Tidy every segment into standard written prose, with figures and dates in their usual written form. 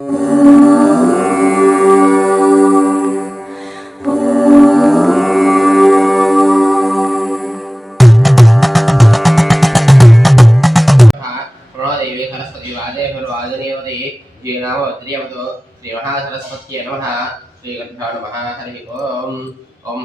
ओम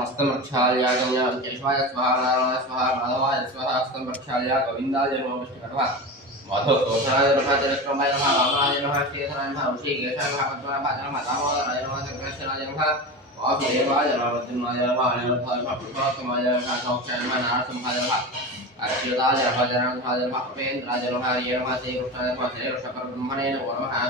हस्तं प्रक्षाल्य गम्यं केशवाय स्वाहा नारायणाय स्वाहा माधवाय स्वाहा हस्तं प्रक्षाल्य गोविन्दाय नमः विष्णुपदाय मधुसूदनाय नमः जलक्रमाय नमः वामनाय नमः श्रीधराय नमः ऋषिकेशाय नमः पद्मनाभाय नमः दामोदराय नमः संकर्षणाय नमः वासुदेवाय नमः मध्यमाय नमः अनिरुद्धाय नमः पुरुषोत्तमाय नमः सौख्याय नमः नारसिंहाय नमः अच्युताय नमः जनार्दनाय नमः उपेन्द्राय नमः हरिये नमः श्रीकृष्णाय नमः श्रीकृष्णपरब्रह्मणे नमो नमः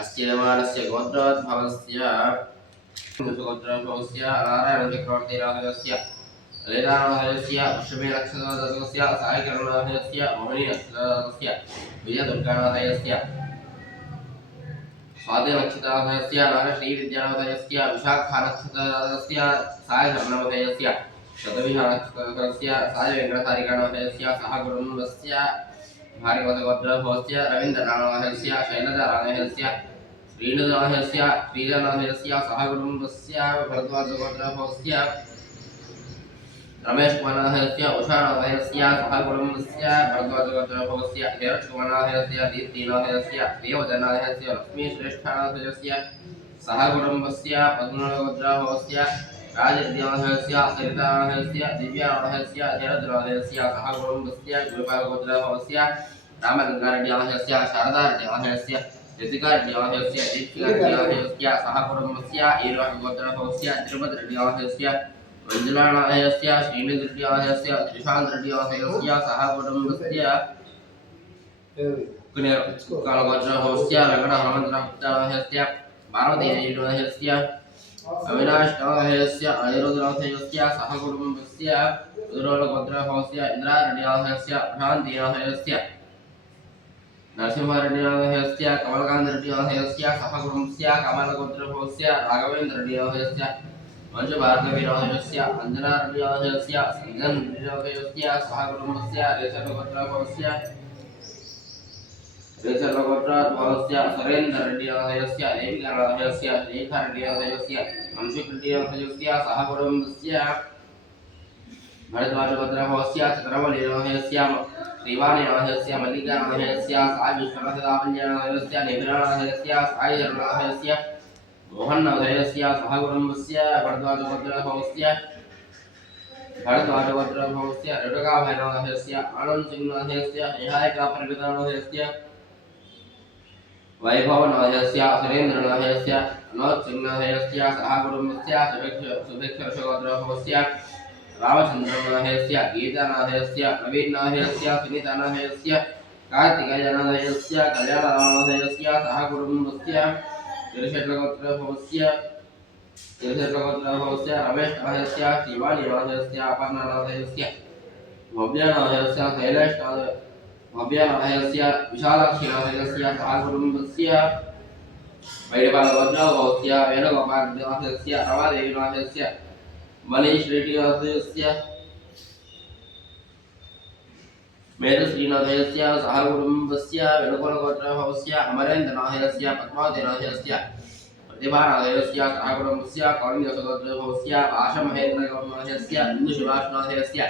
अस्यमानस्य गोत्रोद्भवस्य गोत्रोद्भवस्य नारायणचक्रवर्तिराजस्य लेदानहस्य वृषभेनक्षत्रस्य सायकर्णहस्य मोहिनीनक्षत्रस्य विजयदुर्गानहस्य स्वातिनक्षत्रस्य नागश्रीविद्यानहस्य विशाखानक्षत्रस्य सायकर्णहस्य शतविहानक्षत्रस्य सायवेङ्कटधारिकानहस्य सहकुटुम्बस्य भार्गवतगोत्रभवस्य रवीन्द्रनारायणस्य शैलजारायणस्य श्रीनुदानहस्य श्रीजनाहस्य सहकुटुम्बस्य भरद्वाजगोत्रभवस्य रमेश कुमारस्य उषानाहस्य सहकुटुम्बस्य भरद्वाजगोत्रभवस्य हेरज कुमारस्य दीप्तिनाहस्य देवजनाहस्य लक्ष्मीश्रेष्ठानाहस्य सहकुटुम्बस्य पद्मनाभगोत्रभवस्य राजद्याहस्य सरितानाहस्य दिव्यानाहस्य हेरजनाहस्य सहकुटुम्बस्य गुरुपालगोत्रभवस्य रामगंगारेड्याहस्य शारदारेड्याहस्य ऋतिकारेड्याहस्य दीप्तिकारेड्याहस्य सहकुटुम्बस्य ईरगोत्रभवस्य तिरुपतिरेड्याहस्य मंजुलानाहस्य श्रीनिधिरेड्याहस्य त्रिशान्तरेड्याहस्य सहकुटुम्बस्य कुनेरकालगोत्रभवस्य वेङ्कटहनुमन्तनाहस्य पार्वतीरेड्याहस्य अविनाशनाहस्य अनिरुद्धनाहस्य सहकुटुम्बस्य उदुरगोत्रभवस्य इन्द्रारेड्याहस्य प्रशान्तिनाहस्य नरसिंहरेड्याहस्य कमलकान्तरेड्याहस्य सहकुटुम्बस्य कमलगोत्रभवस्य राघवेन्द्ररेड्याहस्य मंजुभार्गवीराहस्य अंजनारेड्याहस्य संजनरेड्याहस्य सहकुटुम्बस्य रेचलगोत्रभवस्य सुरेन्द्ररेड्याहस्य देविकानाहस्य रेखारेड्याहस्य मंशुकरेड्याहस्य सहकुटुम्बस्य भरद्वाजगोत्रभवस्य चक्रवलीनाहस्य श्रीवाणीनाहस्य मल्लिकानाहस्य साई विश्वनाथदापन्यानाहस्य निभिरानाहस्य साईधरनाहस्य मोहननाहस्य सहकुटुम्बस्य भरद्वाजगोत्रभवस्य रेणुकाभैरनाहस्य आनन्दसिंहनाहस्य निहायकापरिमितानाहस्य वैभवनाहस्य सुरेन्द्रनाहस्य अनोत्सिंहनाहस्य सहकुटुम्बस्य सुभिक्षगोत्रभवस्य रामचन्द्रनाहस्य गीतानाहस्य नवीननाहस्य सुनीतानाहस्य कार्तिकेयनाहस्य कल्याणरामानाहस्य सहकुटुम्बस्य तिरुशेट्लगोत्रभवस्य रमेशनाहस्य शिवानीनाहस्य अपर्णानाहस्य भव्यानाहस्य भव्यानाहस्य विशालाक्षीनाहस्य सहकुटुम्बस्य वैरपालगोत्रभवस्य वेणुगोपालनाहस्य रमादेवीनाहस्य मनीश्रेड्डिनाहस्य मेधश्रीनाथस्य सहकुटुम्बस्य वेणुगोपालगोत्रभवस्य अमरेन्द्रनाहस्य पद्मावतीनाहस्य प्रतिभानाहस्य सहकुटुम्बस्य कौण्डिन्यगोत्रभवस्य आशमहेन्द्रनाहस्य इन्दुशिवासनाहस्य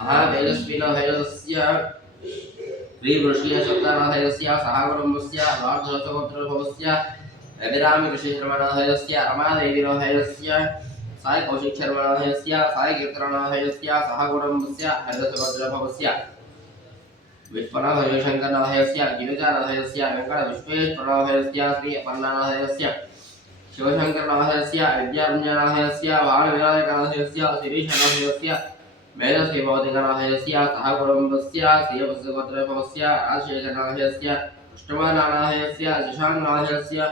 महातेजस्विनाहस्य श्रीवृषीयसप्तनाहस्य सहकुटुम्बस्य वार्धरसगोत्रभवस्य रविरामकृष्णशर्मनाहस्य रमादेवीनाहस्य साई कौशिकशर्मनाहस्य साई कीर्तनाहस्य सहकुटुम्बस्य हरिदसगोत्रभवस्य विश्वनाथशंकरनाहस्य गिरिजानाहस्य वेङ्कटविश्वेश्वरनाहस्य श्री अपर्णानाहस्य शिवशंकरनाहस्य विद्यारञ्जनाहस्य बालविनायकनाहस्य शिरीशनाहस्य मेधश्रीभौतिकनाहस्य सहकुटुम्बस्य श्रीवत्सगोत्रभवस्य राजशेखरनाहस्य कृष्णमानानाहस्य शशाङ्कनाहस्य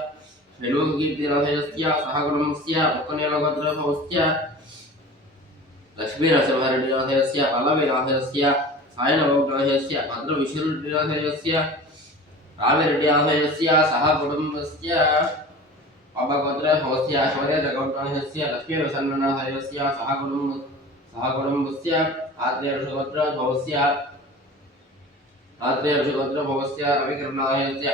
वेणुकीर्तिनाहस्य सहकुटुम्बस्य मुक्कनेलगोत्रभवस्य लक्ष्मीनरसिंहरेड्डिनाहस्य पल्लवीनाहस्य सायनवग्रहस्य भद्रविशुरुड्डिनाथस्य रामिरेड्डिनाथस्य सह कुटुम्बस्य अपगोत्रभवस्य शौर्यजगौड्नाथस्य लक्ष्मीप्रसन्ननाथस्य सह कुटुम्बस्य आत्रेयऋषिगोत्रभवस्य रविकर्णाथस्य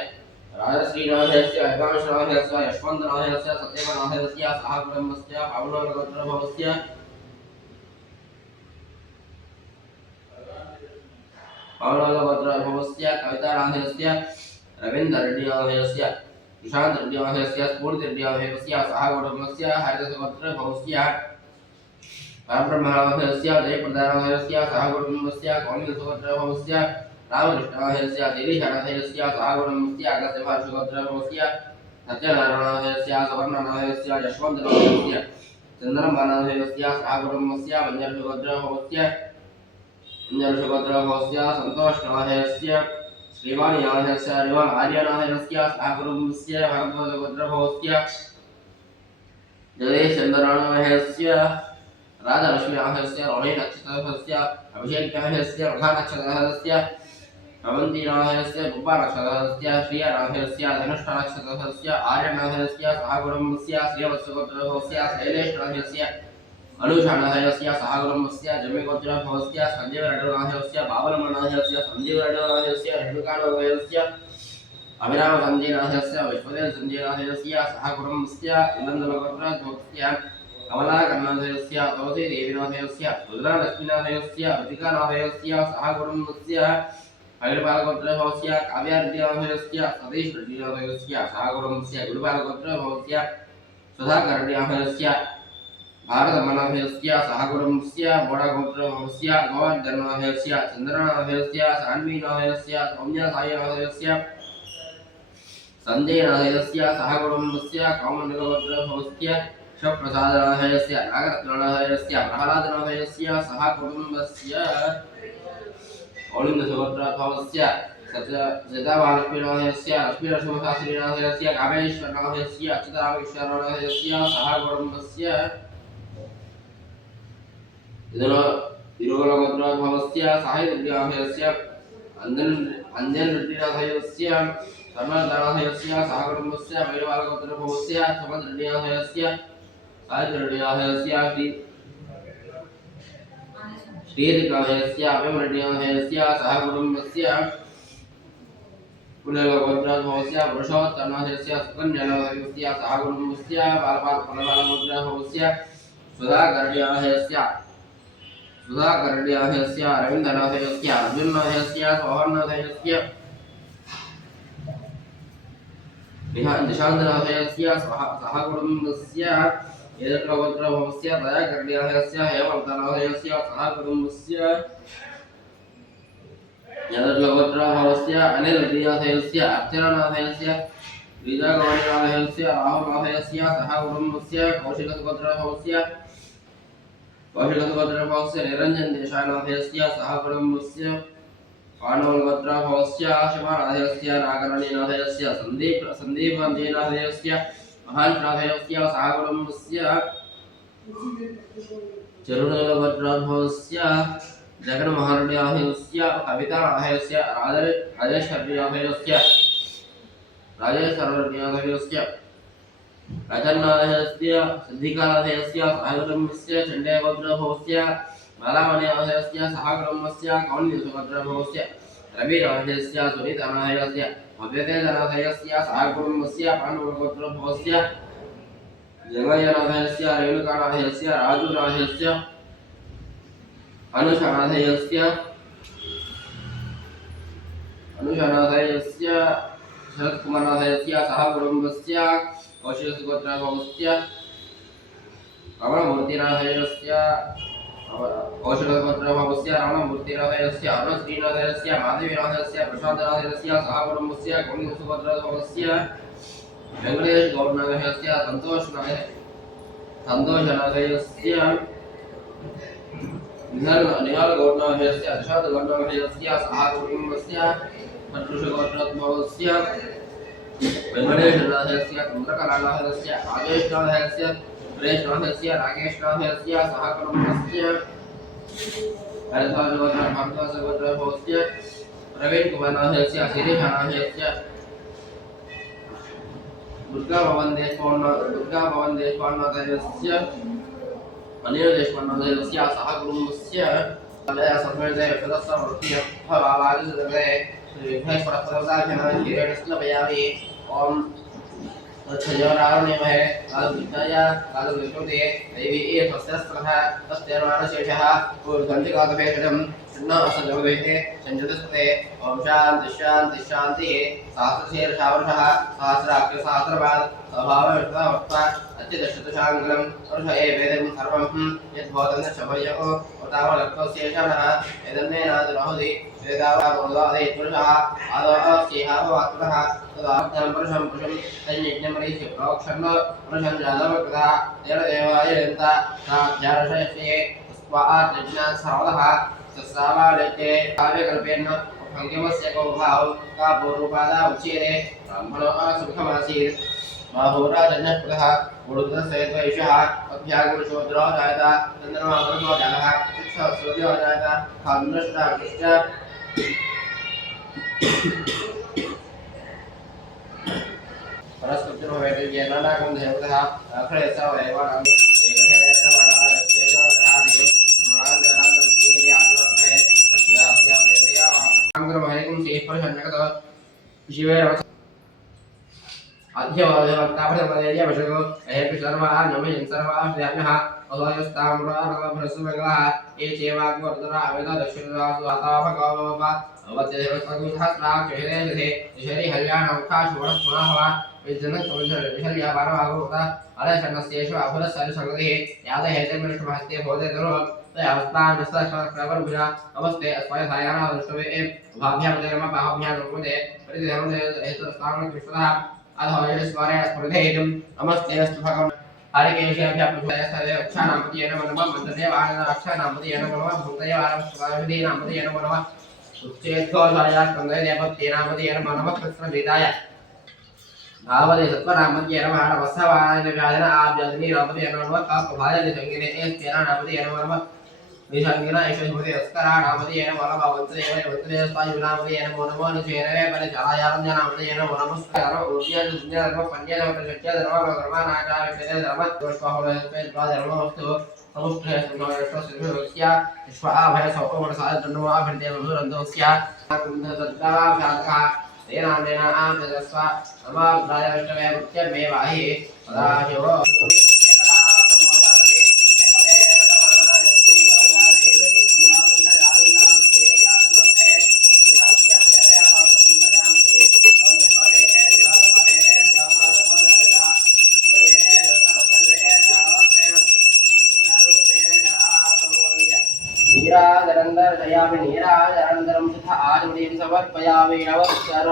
राजश्रीनाथस्य हिमांशुनाथस्य यशवन्तनाथस्य सत्यवनाथस्य सह कुटुम्बस्य पावनगोत्रभवस्य पावनगोत्रभवस्य कवितानाथस्य रवीन्द्ररेड्डिनाथस्य सुशान्तरेड्डिनाथस्य स्फूर्तिरेड्डिनाथस्य सह कुटुम्बस्य हरिदासगोत्रभवस्य परब्रह्मनाथस्य जयप्रदानाथस्य सह कुटुम्बस्य कौलिकगोत्रभवस्य रामकृष्णाथस्य दिलीशनाथस्य सह कुटुम्बस्य अगस्त्यमहर्षिगोत्रभवस्य सत्यनारायणाथस्य सवर्णनाथस्य यशवन्तनाथस्य चन्द्रमानाथस्य सह कुटुम्बस्य मञ्जर्षिगोत्रभवस्य सन्तोषनाथस्य श्रीवाणीनाथस्य आर्यनाथस्य सह कुटुम्बस्य भरद्वाजगोत्रभवस्य जगदीशचन्द्रनाथस्य राजलक्ष्मीनाथस्य रोहिणीनक्षत्रस्य अभिषेकनाथस्य रथानक्षत्रस्य भवन्तीनाथस्य पुष्पनक्षत्रस्य श्रियनाथस्य धनुष्टनक्षत्रस्य आर्यनाथस्य सह कुटुम्बस्य श्रीवत्सगोत्रभवस्य शैलेशनाथस्य अनुषानाथस्य सह कुटुम्बस्य जमिगोत्रभवस्य सञ्जीवरेड्डिनाथस्य बाबलमनाथस्य सञ्जीवरेड्डिनाथस्य रेणुकानाथस्य अभिरामसञ्जयनाथस्य विश्वदेवसञ्जयनाथस्य सह कुटुम्बस्य इलन्दगोत्रभवस्य कमलाकर्णाथस्य तुलसीदेवीनाथस्य रुद्रलक्ष्मीनाथस्य ऋतिकानाथस्य सह कुटुम्बस्य भैरपालगोत्रभवस्य काव्यारेड्डिनाथस्य सतीशरेड्डिनाथस्य सह कुटुम्बस्य गुरुपालगोत्रभवस्य सुधाकररेड्डिनाथस्य भारतमनाथस्य सह कुटुम्बस्य बोडगोत्रभवस्य गोवर्धननाथस्य चन्द्रनाथस्य सान्वीनाथस्य सौम्यसायनाथस्य सञ्जयनाथस्य सह कुटुम्बस्य कौमण्डलगोत्रभवस्य प्रसादनाथस्य नागरत्ननाथस्य प्रहलादनाथस्य सह कुटुम्बस्य औलिन्दसुगोत्रभवस्य सत्यवालक्ष्मीनाथस्य लक्ष्मीनरसिंहशास्त्रीनाथस्य कामेश्वरनाथस्य अच्युतरामकृष्णनाथस्य सह कुटुम्बस्य तिरुगोत्रभवस्य साहित्यनाथस्य अंजनरेड्डिनाथस्य कर्णनाथस्य सह कुटुम्बस्य भैरवालगोत्रभवस्य सुमन्द्रेड्डिनाथस्य साहित्यरेड्डिनाथस्य श्रीरेड्डिनाथस्य अभिमरेड्डिनाथस्य सह कुटुम्बस्य कुलगोत्रभवस्य पुरुषोत्तमनाथस्य सुकन्यानाथस्य सह कुटुम्बस्य बालपालगोत्रभवस्य सुधाकररेड्डिनाथस्य रवीन्द्रनाथस्य अर्जुननाथस्य सोहरनाथस्य निशान्तनाथस्य सह कुटुम्बस्य यदुकुलगोत्रभवस्य दयाकररेड्डिनाथस्य हेमन्तनाथस्य सह कुटुम्बस्य यदुकुलगोत्रभवस्य अनिलरेड्डिनाथस्य अर्चनानाथस्य गिरिजागौरीनाथस्य राहुलनाथस्य सह कुटुम्बस्य कौशिकगोत्रभवस्य निरंजन देशानाथस्य सह कुटुम्बस्य पाण्डवगोत्रभवस्य शिवनाथस्य नागराणीनाथस्य सन्दीपनाथस्य महान्नाथस्य सह कुटुम्बस्य चरुणगोत्रभवस्य जगन्मोहनरेड्डिनाथस्य कवितानाथस्य राजेश्वररेड्डिनाथस्य राजन्नाथस्य सिद्धिकानाथस्य सह कुटुम्बस्य चण्डीगोत्रभवस्य बालामणिनाथस्य सह कुटुम्बस्य कौण्डिन्यगोत्रभवस्य रविनाथस्य सुनीतानाथस्य भव्यतेजनाथस्य सह कुटुम्बस्य पाण्डवगोत्रभवस्य जंगयनाथस्य रेणुकानाथस्य राजूनाथस्य अनुषानाथस्य शरत्कुमारनाथस्य सह कुटुम्बस्य कौशिकगोत्रभवस्य रमणमूर्तिनाथस्य कौशिकगोत्रभवस्य रमणमूर्तिनाथस्य अरुणश्रीनाथस्य माधवीनाथस्य प्रशान्तनाथस्य सह कुटुम्बस्य कौण्डिन्यगोत्रभवस्य वेङ्कटेशगौडनाथस्य सन्तोषनाथस्य निहालगौडनाथस्य निषादगौडनाथस्य सह कुटुम्बस्य पट्टुषगोत्रभवस्य वेंकटेशनाथस्य चन्द्रकलानाथस्य राजेशनाथस्य सुरेशनाथस्य राकेशनाथस्य सह कुटुम्बस्य भारद्वाजगोत्र भारद्वाजगोत्र भवस्य प्रवीण कुमारनाथस्य शिरीषनाथस्य दुर्गा भवन देशपाण्डवस्य अनिल देशपाण्डवस्य सह कुटुम्बस्य सर्वैर्देव सदस्यवर्तीय भवावादिसदे श्री विघ्नेश्वरप्रदाख्यानाय किरीटस्लभयामि ओम तच्छयोरावणेमहे कालविद्याया कालविष्णुते दैवी स्वस्यस्त्रः तस्तेर्मानशेषः पूर्वसन्धिकातभेषजं न असंयोगेते संयुतस्ते ओम शान्ति शान्ति शान्तिः सहस्रशीर्षावर्षः सहस्राक्षसहस्रपाद स्वभावविष्णुवत्वा अत्यदशतशाङ्गलं वर्षये वेदं सर्वं यद्भवतं शभयो उतावलक्तशेषणः यदन्नेनादुरहुदि वेदावादोदादेत्पुरुषः आदोऽस्येहावत्पुरः तदार्थं पुरुषं तन्यज्ञमरीचि प्रोक्षन्न पुरुषं जातवकृतः तेन देवाय यन्ता जारशयस्ये स्वात्मज्ञात् सर्वतः सस्रावालक्ये काव्यकल्पेन भङ्गिमस्य को भाव का पूर्वपादा उच्यते ब्राह्मणो सुखमासीत् बाहुराजन्यस्पृतः गुरुद्रसहितैषः अभ्यागुरुशोद्रो जायता चन्द्रमामृतो जातः सूर्यो जायता खान्द्रष्टाकृष्ट परस्कृतिनो वेदव्येनानाकं देवतः अखरेस वैवानामि एकथेवेतवानारस्येजोरहादिं स्मरान्तरान्तं श्रीयात्मकहे अस्यास्यां वेदया आङ्ग्रमहैकं श्रीस्पर्शन्यकतो शिवेर अध्यवक्ताभृतमदेयवशको अहेपि सर्वाः नमयन् सर्वाः श्रियाम्यः अधोयस्ताम्राभरसुमङ्गलः ये चेवाग्वरुदरा वेददक्षिणरासु हताभगवप अवत्यसहस्राक्षिरे शरी हल्याणमुखाशुवणस्मनः विजनकविहल्यापारभागोता अरशन्नस्येषु अफलस्सरिसङ्गतिः यादहेतमिष्टमहस्ते भवते धरो तयास्तान्नस्तप्रवरुभुजा नमस्ते अस्मयसायानादृष्टवे उभाभ्यामदेर्म बाहुभ्यां नमोदे प्रतिधर्मदे हेतुस्तामकृष्णः अधोयस्वरे स्मृतेयं नमस्ते अस्तु भगवान् हरिकेशभ्यः अक्षानामति नमः मन्त्रदेवाय अक्षानामति नमः भूतदेवाय नामति नमः उच्चेत्कोशाय स्कन्दे देवतेनामति नमः कृष्णवेदाय भावदे सत्वनामति नमः वत्सवाय व्याजन आव्याजनी नामति नमः कापभाय संगिने एस्तेना नामति नमः निसंगिना ऐश्वर्यमति अस्करा नामति नमः भवन्तदेव वत्सदेवस्ताय नामति नमः निचेरवे परिचायारं नामति नमः नमस्कार उद्या दुनिया धर्म पन्या धर्म सत्य धर्म धर्मानाचा वेद धर्म दोषपाहुलस्ते द्वाधर्मस्तु समुष्टय सुनोष्टस्य विश्वाभय सौपवर्षाय जन्म अभिदेवरन्दोस्य कुन्द सद्गा शाखा तेनामेना आमदस्व नमः मुख्यमे वाहि सदाशिव नीराजरन्दरयामि नीराजरन्दरं तथा आजमुदीं समर्पयामि नमस्कार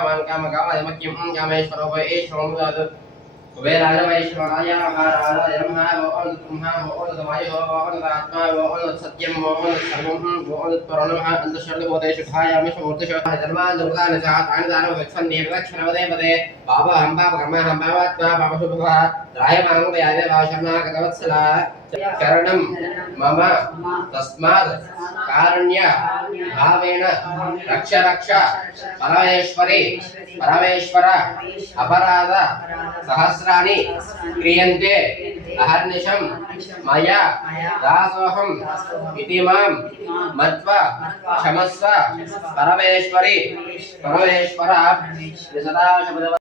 कामकामयमक्यं कामेश्वरो वैश्वरो वेराजवैश्वराय महाराजाय नमः ओम ब्रह्मा ओम वायो ओम आत्मा ओम सत्यम ओम सर्वं ओम परमः अंतशरणबोधेशुधायामि समूर्तिशोधाय धर्मानुदान चातानि दानो गच्छन्नेवक्षणवदे पदे बाबा हम बाबा कर्म हम बाबात्मा बाबा शुभः रायमांगयाय वाशनागतवत्सला शरणं मम तस्मात् कारण्य भावेन रक्ष रक्ष परमेश्वरी परमेश्वर अपराध सहस्राणि क्रियन्ते अहर्निशं मया दासोऽहं इति मां मत्वा क्षमस्व परमेश्वरी परमेश्वर सदा